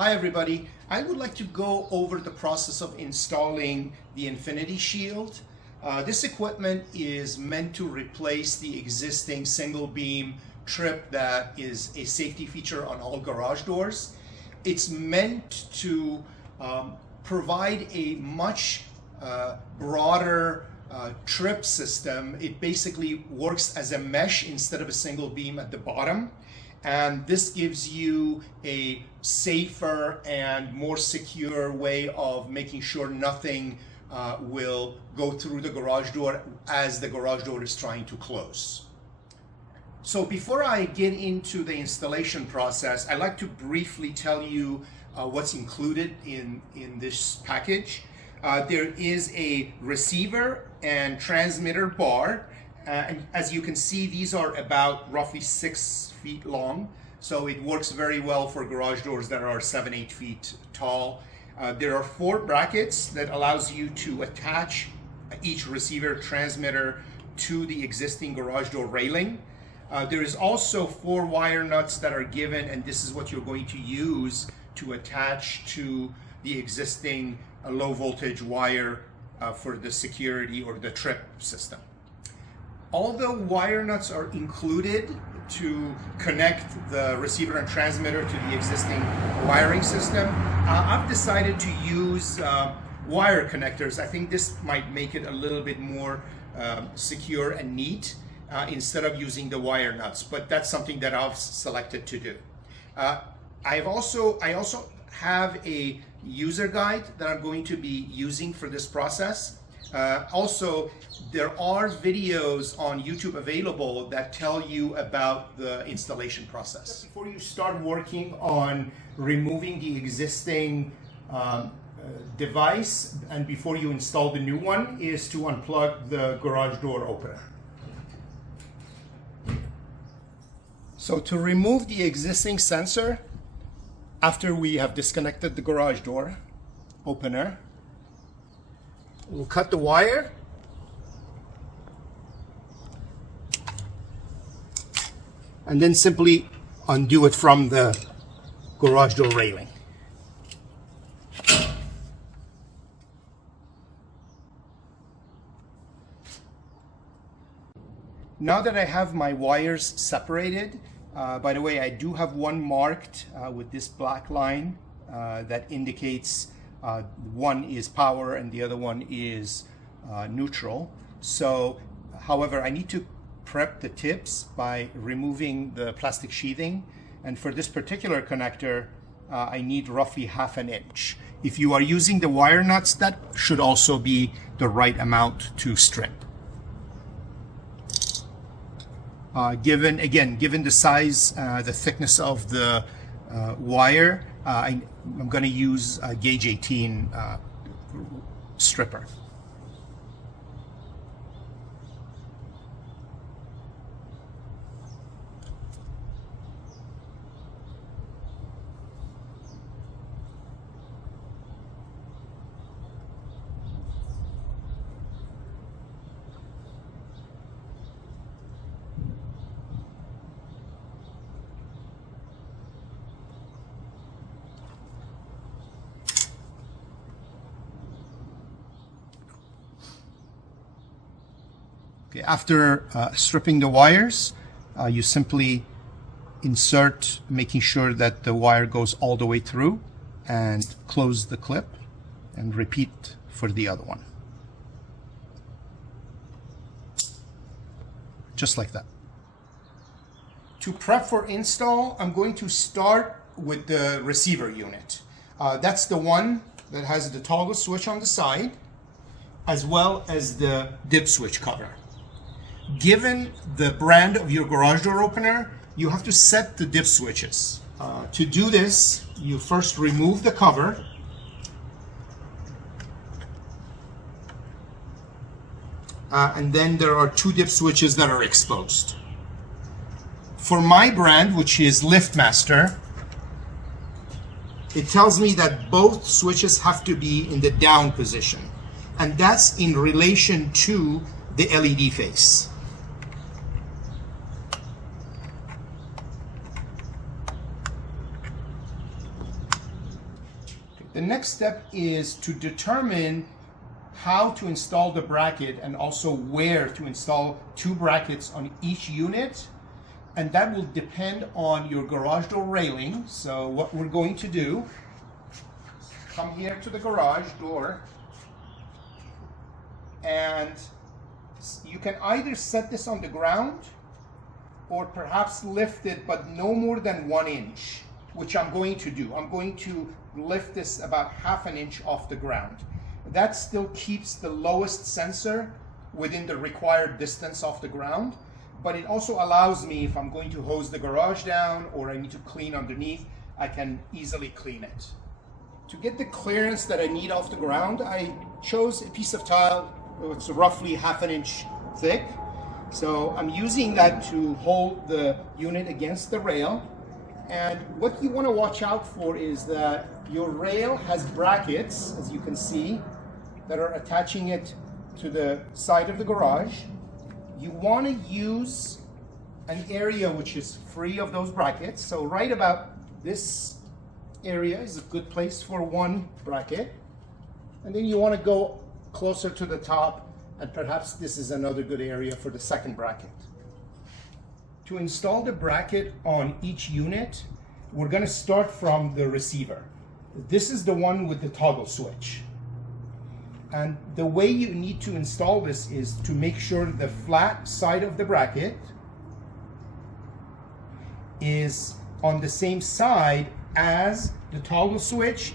Hi everybody. I would like to go over the process of installing the Infinity Shield. This equipment is meant to replace the existing single beam trip that is a safety feature on all garage doors. It's meant to provide a much broader trip system. It basically works as a mesh instead of a single beam at the bottom. And this gives you a safer and more secure way of making sure nothing will go through the garage door as the garage door is trying to close. So before I get into the installation process, I'd like to briefly tell you what's included in this package. There is a receiver and transmitter bar. And as you can see, these are about roughly 6 feet long. So it works very well for garage doors that are 7-8 feet tall. There are 4 brackets that allows you to attach each receiver transmitter to the existing garage door railing. There is also 4 wire nuts that are given, and this is what you're going to use to attach to the existing low voltage wire for the security or the trip system. Although wire nuts are included to connect the receiver and transmitter to the existing wiring system, I've decided to use wire connectors. I think this might make it a little bit more secure and neat instead of using the wire nuts, but that's something that I've selected to do. I also have a user guide that I'm going to be using for this process. Also, there are videos on YouTube available that tell you about the installation process. Before you start working on removing the existing device and before you install the new one is to unplug the garage door opener. So to remove the existing sensor, after we have disconnected the garage door opener, we'll cut the wire and then simply undo it from the garage door railing. Now that I have my wires separated, by the way, I do have one marked with this black line that indicates one is power and the other one is neutral. So, however, I need to prep the tips by removing the plastic sheathing. And for this particular connector, I need roughly 1/2 inch. If you are using the wire nuts, that should also be the right amount to strip. Given the size, the thickness of the wire, I'm going to use a gauge 18 stripper. Okay, after stripping the wires, you simply insert, making sure that the wire goes all the way through, and close the clip and repeat for the other one. Just like that. To prep for install, I'm going to start with the receiver unit. That's the one that has the toggle switch on the side, as well as the dip switch cover. Given the brand of your garage door opener, you have to set the dip switches. To do this, you first remove the cover. And then there are 2 dip switches that are exposed. For my brand, which is LiftMaster, it tells me that both switches have to be in the down position. And that's in relation to the LED face. The next step is to determine how to install the bracket and also where to install 2 brackets on each unit. And that will depend on your garage door railing. So what we're going to do, come here to the garage door, and you can either set this on the ground or perhaps lift it, but no more than 1 inch, which I'm going to do. I'm going to lift this about 1/2 inch off the ground. That still keeps the lowest sensor within the required distance off the ground, but it also allows me, if I'm going to hose the garage down or I need to clean underneath, I can easily clean it. To get the clearance that I need off the ground, I chose a piece of tile. It's roughly 1/2 inch thick. So I'm using that to hold the unit against the rail. And what you want to watch out for is that your rail has brackets, as you can see, that are attaching it to the side of the garage. You want to use an area which is free of those brackets. So right about this area is a good place for 1 bracket. And then you want to go closer to the top, and perhaps this is another good area for the 2nd bracket. To install the bracket on each unit, we're going to start from the receiver. This is the one with the toggle switch. And the way you need to install this is to make sure the flat side of the bracket is on the same side as the toggle switch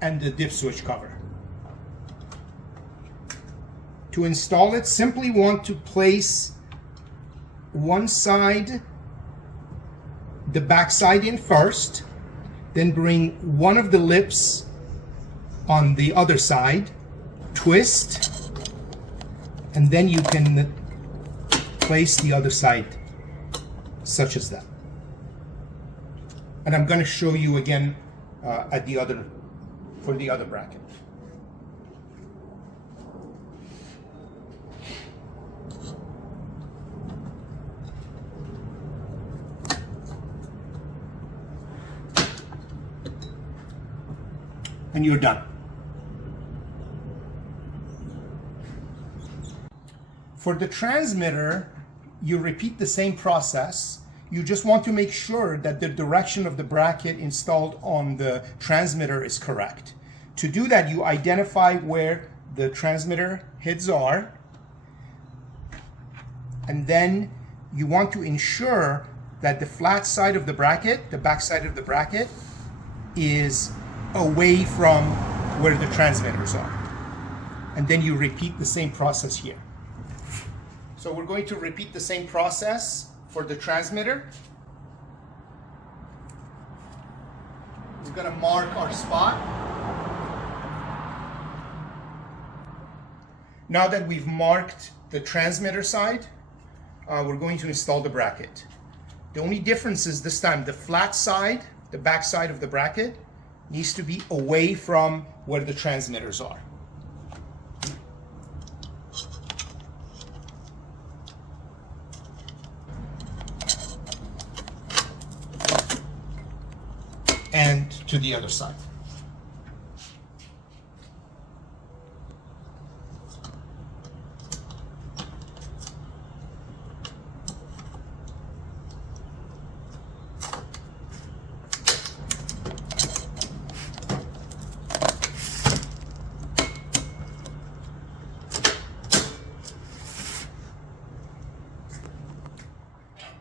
and the dip switch cover. To install it, simply want to place one side, the back side in first, then bring one of the lips on the other side, twist, and then you can place the other side such as that. And I'm going to show you again for the other bracket. And you're done. For the transmitter, you repeat the same process. You just want to make sure that the direction of the bracket installed on the transmitter is correct. To do that, you identify where the transmitter heads are, and then you want to ensure that the flat side of the bracket, the back side of the bracket, is away from where the transmitters are. And then you repeat the same process here. So we're going to repeat the same process for the transmitter. We're going to mark our spot. Now that we've marked the transmitter side, we're going to install the bracket. The only difference is this time the flat side, the back side of the bracket, needs to be away from where the transmitters are. And to the other side.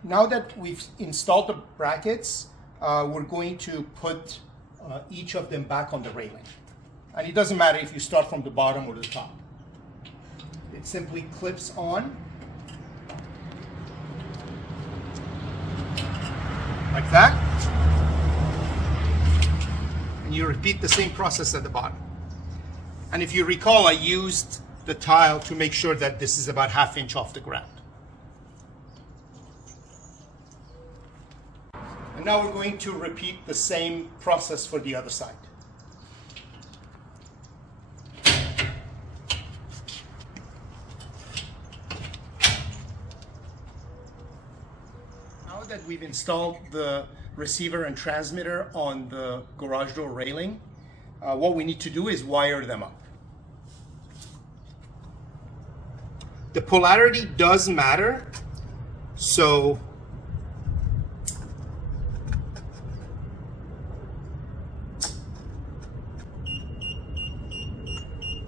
Now that we've installed the brackets, we're going to put each of them back on the railing. And it doesn't matter if you start from the bottom or the top. It simply clips on like that. And you repeat the same process at the bottom. And if you recall, I used the tile to make sure that this is about 1/2 inch off the ground. And now we're going to repeat the same process for the other side. Now that we've installed the receiver and transmitter on the garage door railing, what we need to do is wire them up. The polarity does matter, so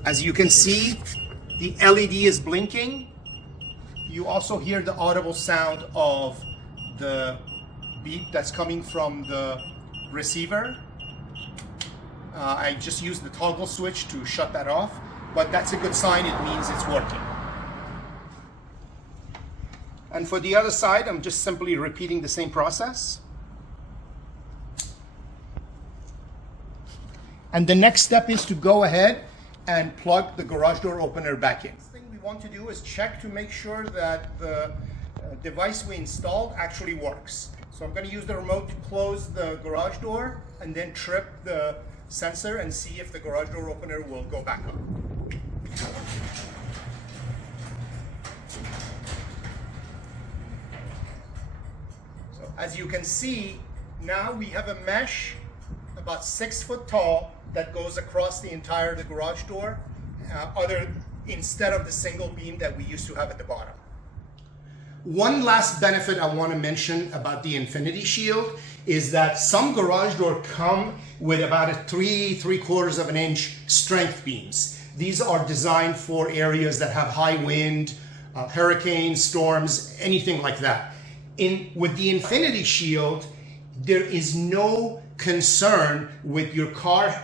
as you can see, the LED is blinking. You also hear the audible sound of the beep that's coming from the receiver. I just used the toggle switch to shut that off, but that's a good sign. It means it's working. And for the other side, I'm just simply repeating the same process. And the next step is to go ahead and plug the garage door opener back in. The thing we want to do is check to make sure that the device we installed actually works. So I'm going to use the remote to close the garage door and then trip the sensor and see if the garage door opener will go back up. So as you can see, now we have a mesh about 6 foot tall that goes across the entire the garage door, instead of the single beam that we used to have at the bottom. One last benefit I want to mention about the Infinity Shield is that some garage door come with about a 3/4 of an inch strength beams. These are designed for areas that have high wind, hurricanes, storms, anything like that. With the Infinity Shield, there is no concern with your car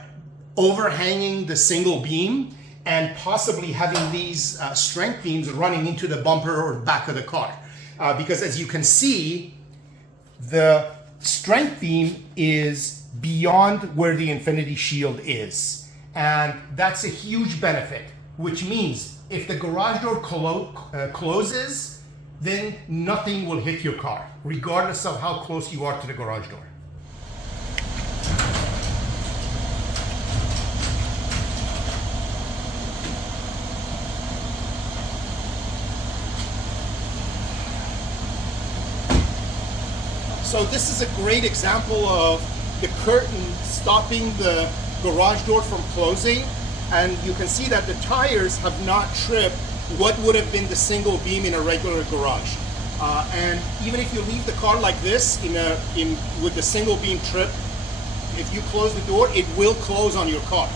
overhanging the single beam and possibly having these strength beams running into the bumper or back of the car. Because as you can see, the strength beam is beyond where the Infinity Shield is. And that's a huge benefit, which means if the garage door closes, then nothing will hit your car, regardless of how close you are to the garage door. So this is a great example of the curtain stopping the garage door from closing, and you can see that the tires have not tripped what would have been the single beam in a regular garage. And even if you leave the car like this with the single beam trip, if you close the door, it will close on your car.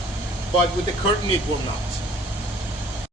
But with the curtain, it will not.